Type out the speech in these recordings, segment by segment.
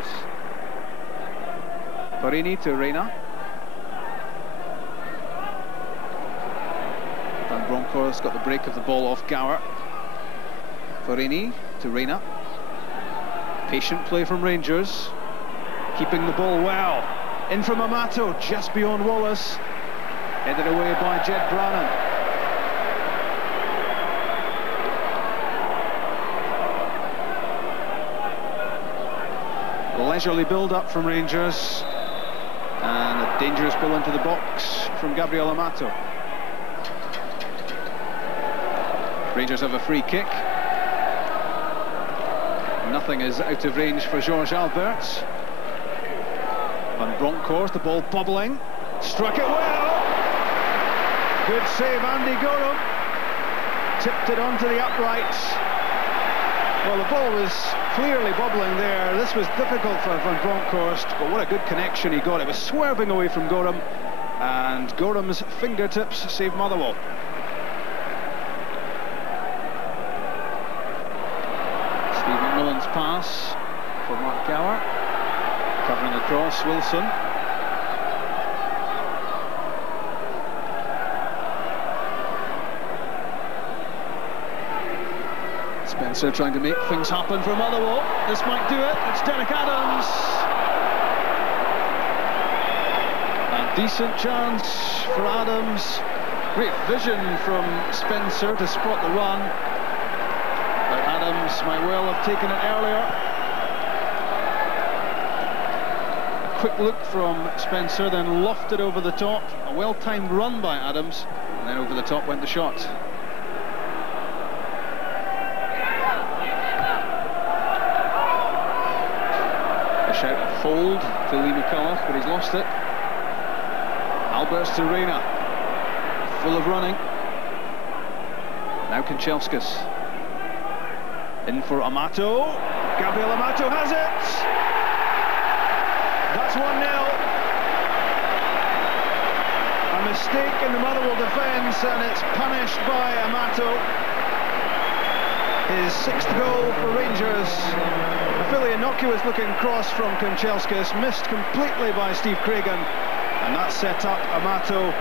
was. Farini to Reina. Van Bronckhorst got the break of the ball off Gower. Farini to Reina. Patient play from Rangers. Keeping the ball well. In from Amato, just beyond Wallace. Headed away by Jed Brannan. Leisurely build-up from Rangers. And a dangerous ball into the box from Gabriel Amato. Rangers have a free kick. Nothing is out of range for Georges Alberts. Van Bronckhorst, the ball bobbling. Struck it well. Good save, Andy Gorham. Tipped it onto the uprights. Well, the ball was clearly bobbling there. This was difficult for Van Bronckhorst, but what a good connection he got. It was swerving away from Gorham, and Gorham's fingertips saved Motherwell. Steve McMillan's pass for Mark Gower. Covering the cross, Wilson. Spencer trying to make things happen for Motherwell. This might do it. It's Derek Adams. A decent chance for Adams. Great vision from Spencer to spot the run. But Adams might well have taken it earlier. Quick look from Spencer, then lofted over the top. A well-timed run by Adams, and then over the top went the shot. A shout of fold to Lee McCulloch, but he's lost it. Alberts to Reina, full of running. Now Kanchelskis. In for Amato. Gabriel Amato has it! That's 1-0. A mistake in the Motherwell defence, and it's punished by Amato. His 6th goal for Rangers. A fairly innocuous looking cross from Kanchelskis, missed completely by Steve Cragan, and that set up Amato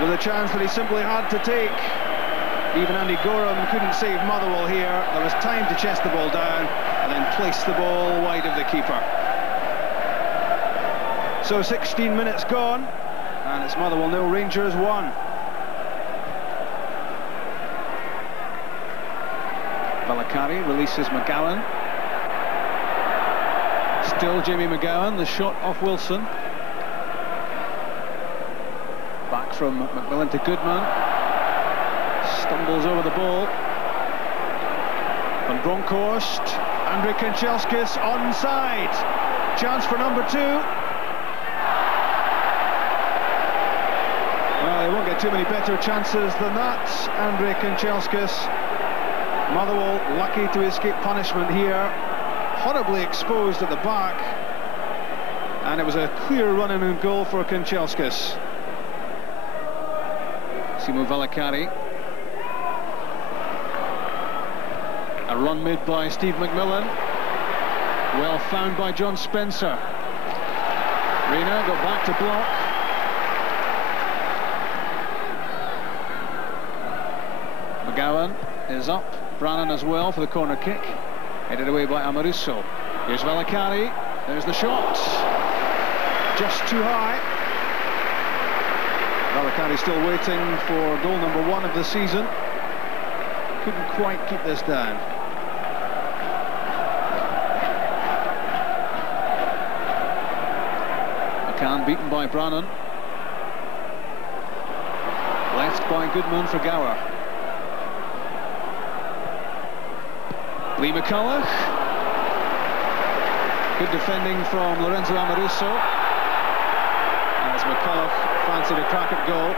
with a chance that he simply had to take. Even Andy Gorham couldn't save Motherwell here. There was time to chest the ball down and then place the ball wide of the keeper. So 16 minutes gone, and it's Motherwell 0, Rangers 1. Valakari releases McGowan. Still Jamie McGowan, the shot off Wilson. Back from McMillan to Goodman. Stumbles over the ball. Van Bronckhorst, Andrei Kanchelskis onside. Chance for number 2. Well, they won't get too many better chances than that. Andrei Kanchelskis. Motherwell lucky to escape punishment here. Horribly exposed at the back. And it was a clear run-in and goal for Kanchelskis. Simo Valakari. A run made by Steve McMillan. Well found by John Spencer. Reina got back to block. McGowan is up. Brannan as well for the corner kick. Headed away by Amoruso. Here's Valakari. There's the shot. Just too high. Valakari still waiting for goal number 1 of the season. Couldn't quite keep this down. McCann beaten by Brannan. Left by Goodman for Gower. Lee McCulloch. Good defending from Lorenzo Amoruso. As McCulloch fancied a crack at goal.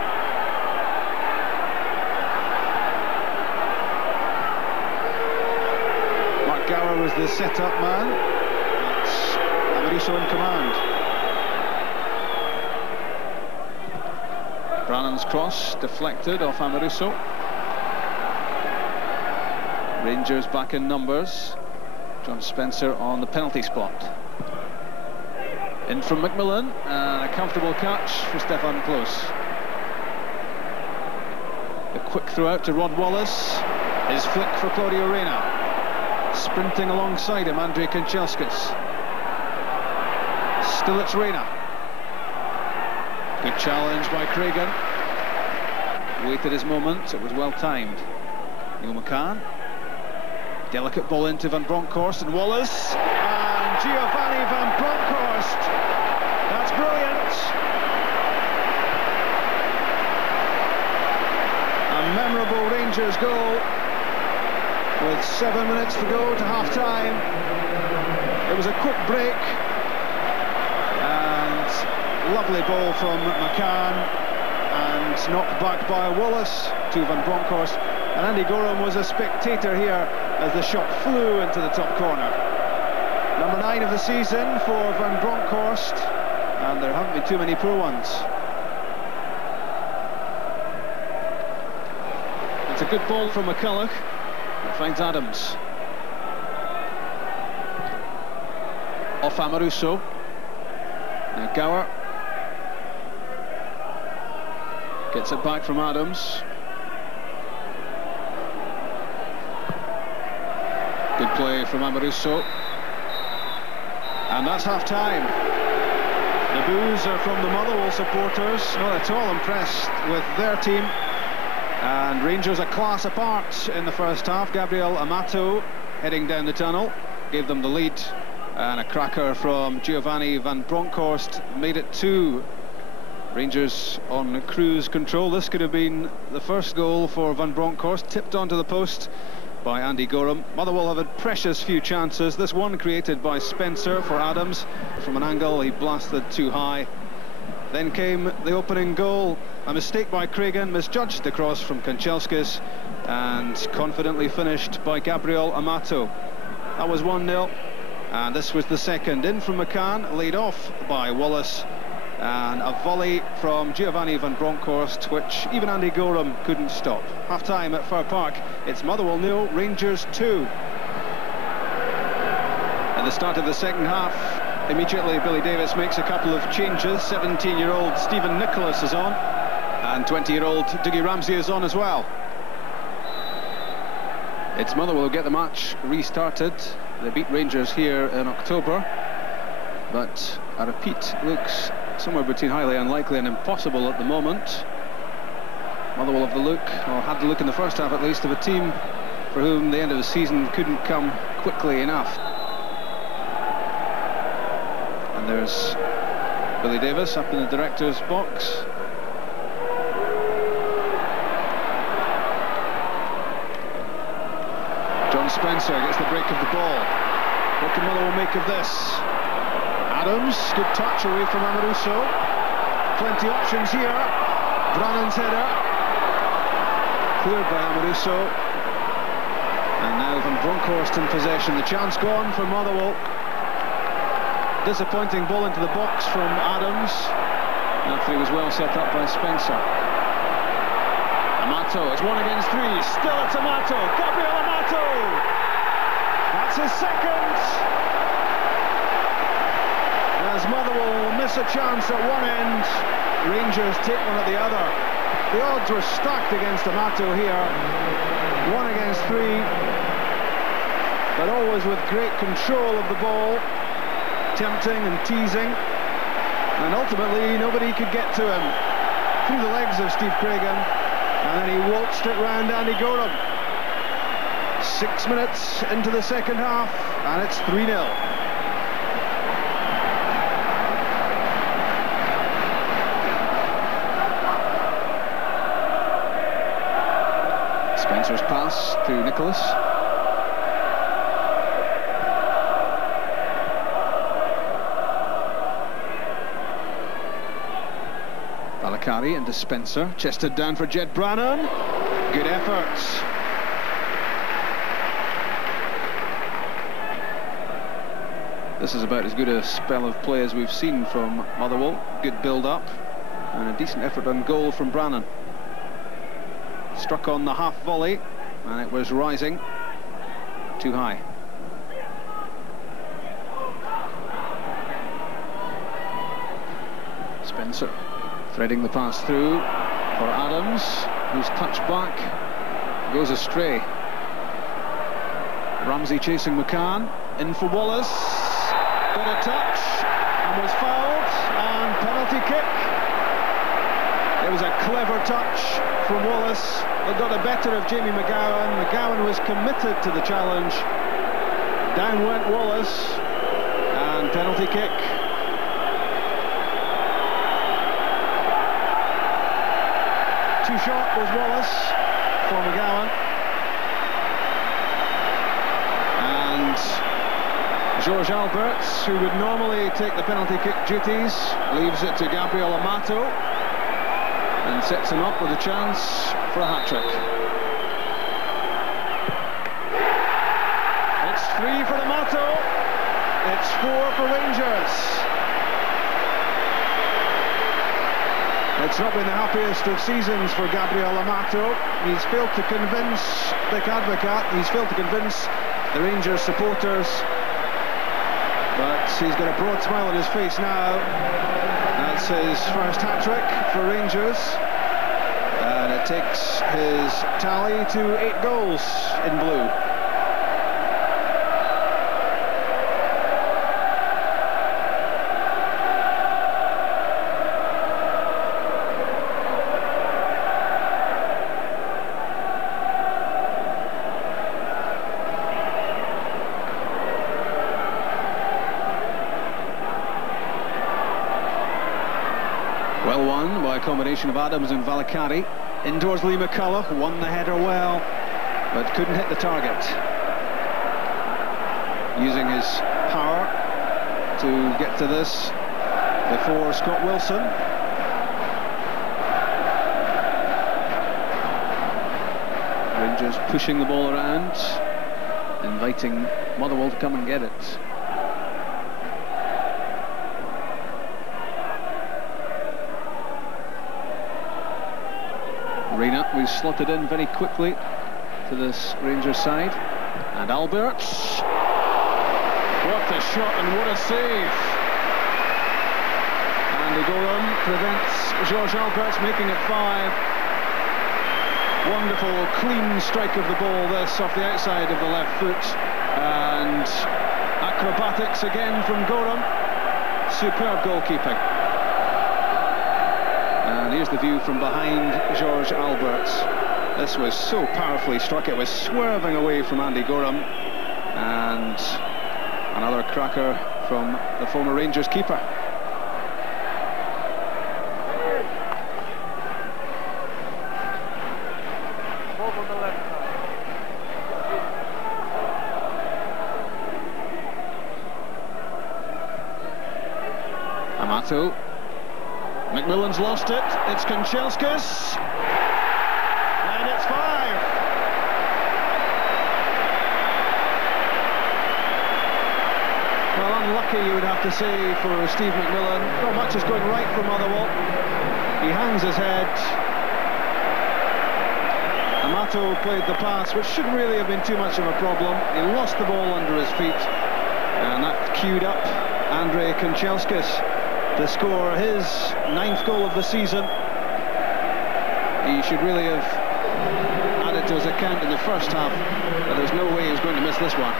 Mark Gower was the set-up man. That's Amoruso in command. Brannan's cross deflected off Amoruso. Rangers back in numbers. John Spencer on the penalty spot. In from Macmillan, and a comfortable catch for Stefan Klose. A quick throw out to Rod Wallace. His flick for Claudio Reyna. Sprinting alongside him, Andrei Kanchelskis. Still it's Reyna. Good challenge by Cragen. Waited his moment, it was well timed. Neil McCann. Delicate ball into Van Bronckhorst and Wallace. And Giovanni Van Bronckhorst. That's brilliant. A memorable Rangers goal with 7 minutes to go to half-time. It was a quick break. And lovely ball from McCann. And knocked back by Wallace to Van Bronckhorst. And Andy Gorham was a spectator here as the shot flew into the top corner. Number 9 of the season for Van Bronckhorst, and there haven't been too many poor ones. It's a good ball from McCulloch. It finds Adams. Off Amoruso. Now Gower gets it back from Adams. Good play from Amoruso. And that's half-time. The boos are from the Motherwell supporters, not at all impressed with their team. And Rangers a class apart in the first half. Gabriel Amato heading down the tunnel gave them the lead. And a cracker from Giovanni Van Bronckhorst made it 2. Rangers on cruise control. This could have been the first goal for Van Bronckhorst, tipped onto the post by Andy Gorham. Motherwell have had precious few chances. This one created by Spencer for Adams. From an angle, he blasted too high. Then came the opening goal. A mistake by Cragen, misjudged the cross from Kanchelskis, and confidently finished by Gabriel Amato. That was 1-0, and this was the second. In from McCann, laid off by Wallace. And a volley from Giovanni Van Bronckhorst, which even Andy Gorham couldn't stop. Half-time at Fir Park, it's Motherwell 0, Rangers 2. At the start of the second half, immediately Billy Davis makes a couple of changes. 17-year-old Stephen Nicholas is on, and 20-year-old Dougie Ramsey is on as well. It's Motherwell who get the match restarted. They beat Rangers here in October, but a repeat looks somewhere between highly unlikely and impossible at the moment. Motherwell have the look, or had the look in the first half at least, of a team for whom the end of the season couldn't come quickly enough. And there's Billy Davis up in the director's box. John Spencer gets the break of the ball. What can Motherwell make of this? Adams, good touch away from Amoruso. Plenty options here. Brannan's header. Cleared by Amoruso. And now Van Bronckhorst in possession. The chance gone for Motherwell. Disappointing ball into the box from Adams. After he was well set up by Spencer. Amato, it's 1 against 3. Still it's Amato. Gabriel Amato. That's his second. As Motherwell miss a chance at one end, Rangers take one at the other. The odds were stacked against Amato here. 1 against 3, but always with great control of the ball, tempting and teasing, and ultimately nobody could get to him. Through the legs of Steve Cragen, and then he waltzed it round Andy Gorham. 6 minutes into the second half, and it's 3-0. Spencer's pass to Nicholas. Valakari into Spencer, chested down for Jed Brannan. Good efforts. This is about as good a spell of play as we've seen from Motherwell. Good build-up and a decent effort on goal from Brannan. Struck on the half volley, and it was rising too high. Spencer threading the pass through for Adams, who's touched back, goes astray. Ramsey chasing McCann, in for Wallace, got a touch and was fouled, and penalty kick. It was a clever touch from Wallace that got the better of Jamie McGowan. McGowan was committed to the challenge. Down went Wallace, and penalty kick. Too short was Wallace for McGowan. And Jorge Alberts, who would normally take the penalty kick duties, leaves it to Gabriel Amato and sets him up with a chance for a hat-trick. It's 3 for Amato, it's 4 for Rangers. It's not been the happiest of seasons for Gabriel Amato. He's failed to convince Vic Advocat, he's failed to convince the Rangers supporters, but he's got a broad smile on his face now. That's his first hat-trick for Rangers, and it takes his tally to 8 goals in blue. Well won by a combination of Adams and Valakari. Indoors Lee McCulloch won the header well, but couldn't hit the target. Using his power to get to this before Scott Wilson. Rangers pushing the ball around, inviting Motherwell to come and get it. Reina, who's slotted in very quickly to this Rangers side, and Alberts. What a shot and what a save! And Goram prevents Jorge Alberts, making it 5. Wonderful, clean strike of the ball, this off the outside of the left foot, and acrobatics again from Goram. Superb goalkeeping. And here's the view from behind Jorge Alberts. This was so powerfully struck, it was swerving away from Andy Goram. And another cracker from the former Rangers keeper. Over the left side. Amato. McMillan's lost it, it's Kanchelskis, and it's 5. Well, unlucky you would have to say for Steve McMillan. Not much is going right for Motherwell. He hangs his head. Amato played the pass, which shouldn't really have been too much of a problem. He lost the ball under his feet, and that queued up Andrei Kanchelskis to score his 9th goal of the season. He should really have added to his account in the first half, but there's no way he's going to miss this one.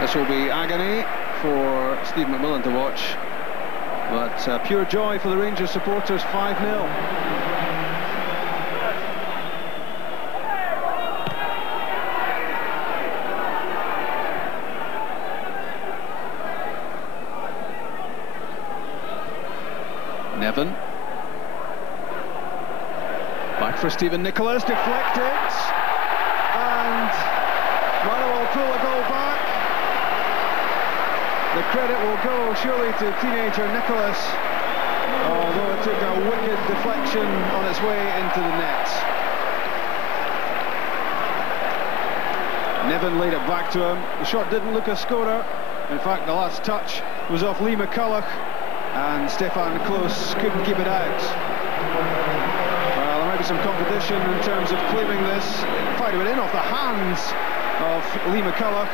This will be agony for Steve McMillan to watch, but pure joy for the Rangers supporters. 5-0. Nevin. Back for Stephen Nicholas, deflected, and Motherwell pull a goal back. The credit will go surely to teenager Nicholas, although it took a wicked deflection on its way into the net. Nevin laid it back to him. The shot didn't look a scorer. In fact, the last touch was off Lee McCulloch, and Stefan Klose couldn't keep it out. Well, there might be some competition in terms of claiming this. It fired it in off the hands of Lee McCulloch,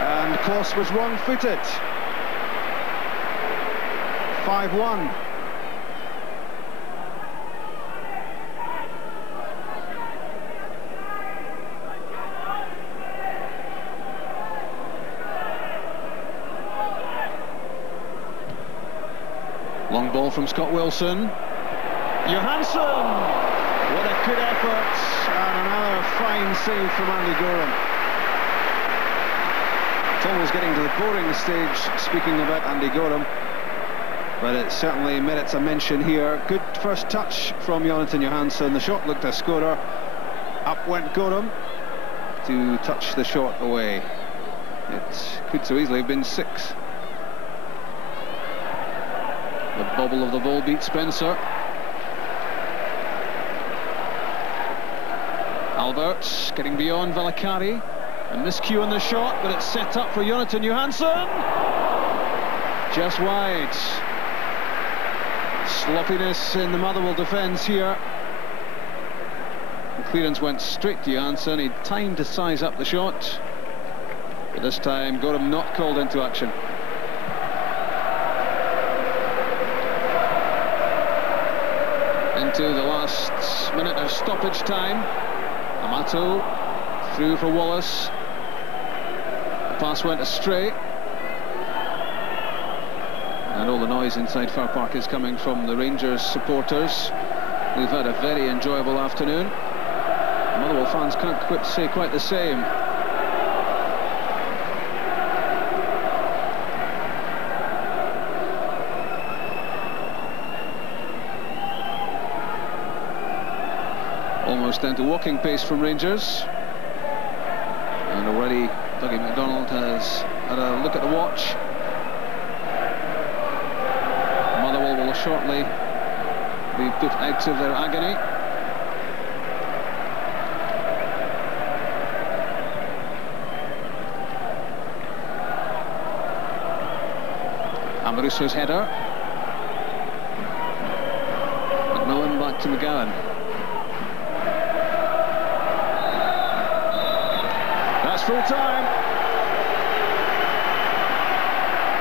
and Klose was wrong-footed. 5-1. Long ball from Scott Wilson. Johansson! What a good effort, and another fine save from Andy Gorham. It's almost getting to the boring stage, speaking about Andy Gorham, but it certainly merits a mention here. Good first touch from Jonathan Johansson. The shot looked a scorer. Up went Gorham to touch the shot away. It could so easily have been 6. The bobble of the ball beat Spencer. Alberts getting beyond Valakari. A miscue on the shot, but it's set up for Jonathan Johansson. Just wide. Sloppiness in the Motherwell defence here. The clearance went straight to Johansson. He had time to size up the shot, but this time Gorham not called into action. Into the last minute of stoppage time. Amato through for Wallace. The pass went astray. And all the noise inside Fir Park is coming from the Rangers supporters. We've had a very enjoyable afternoon. Motherwell fans can't quite say quite the same. Almost down to walking pace from Rangers. And already Dougie MacDonald has had a look at the watch. Motherwell will shortly be put out of their agony. Amoruso's header. McMillan back to McGowan. That's full time.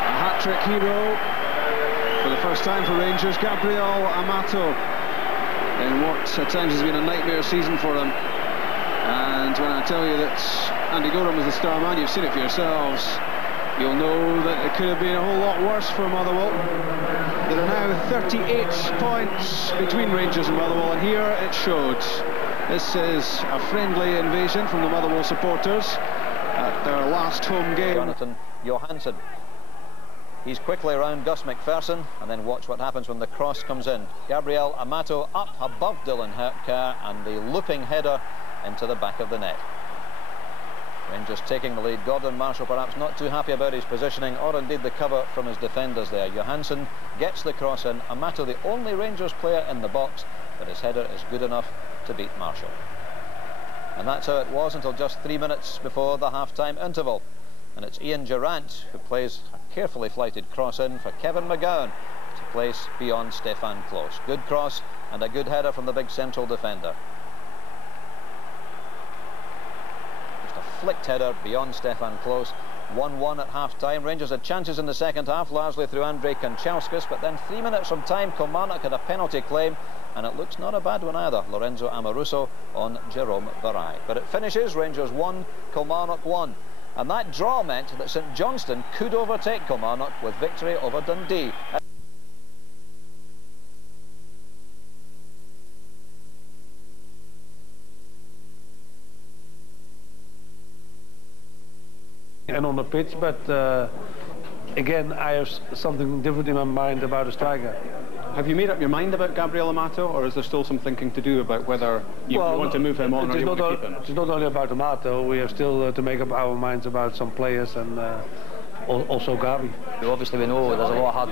A hat-trick hero for the first time for Rangers, Gabriel Amato, in what at times has been a nightmare season for them. And when I tell you that Andy Gorham was the star man, you've seen it for yourselves, you'll know that it could have been a whole lot worse for Motherwell. There are now 38 points between Rangers and Motherwell, and here it showed. This is a friendly invasion from the Motherwell supporters at their last home game. Jonathan Johansson. He's quickly around Gus McPherson, and then watch what happens when the cross comes in. Gabriel Amato up above Dylan Hertker, and the looping header into the back of the net. Rangers taking the lead. Gordon Marshall perhaps not too happy about his positioning, or indeed the cover from his defenders there. Johansson gets the cross in. Amato the only Rangers player in the box, but his header is good enough to beat Marshall. And that's how it was until just 3 minutes before the half-time interval. And it's Ian Durrant who plays a carefully flighted cross in for Kevin McGowan to place beyond Stefan Klose. Good cross and a good header from the big central defender. Just a flicked header beyond Stefan Klose. 1-1 at half-time. Rangers had chances in the second half, largely through Andrei Kanchelskis, but then 3 minutes from time, Kilmarnock had a penalty claim, and it looks not a bad one either. Lorenzo Amoruso on Jerome Barai. But it finishes Rangers 1, Kilmarnock 1. And that draw meant that St Johnstone could overtake Kilmarnock with victory over Dundee. And on the pitch, but again, I have something different in my mind about a striker. Have you made up your mind about Gabriel Amato, or is there still some thinking to do about whether you want to move him on or you want to keep him? It's not only about Amato. We have still to make up our minds about some players, and also Gabi. Obviously we know there's a lot of hard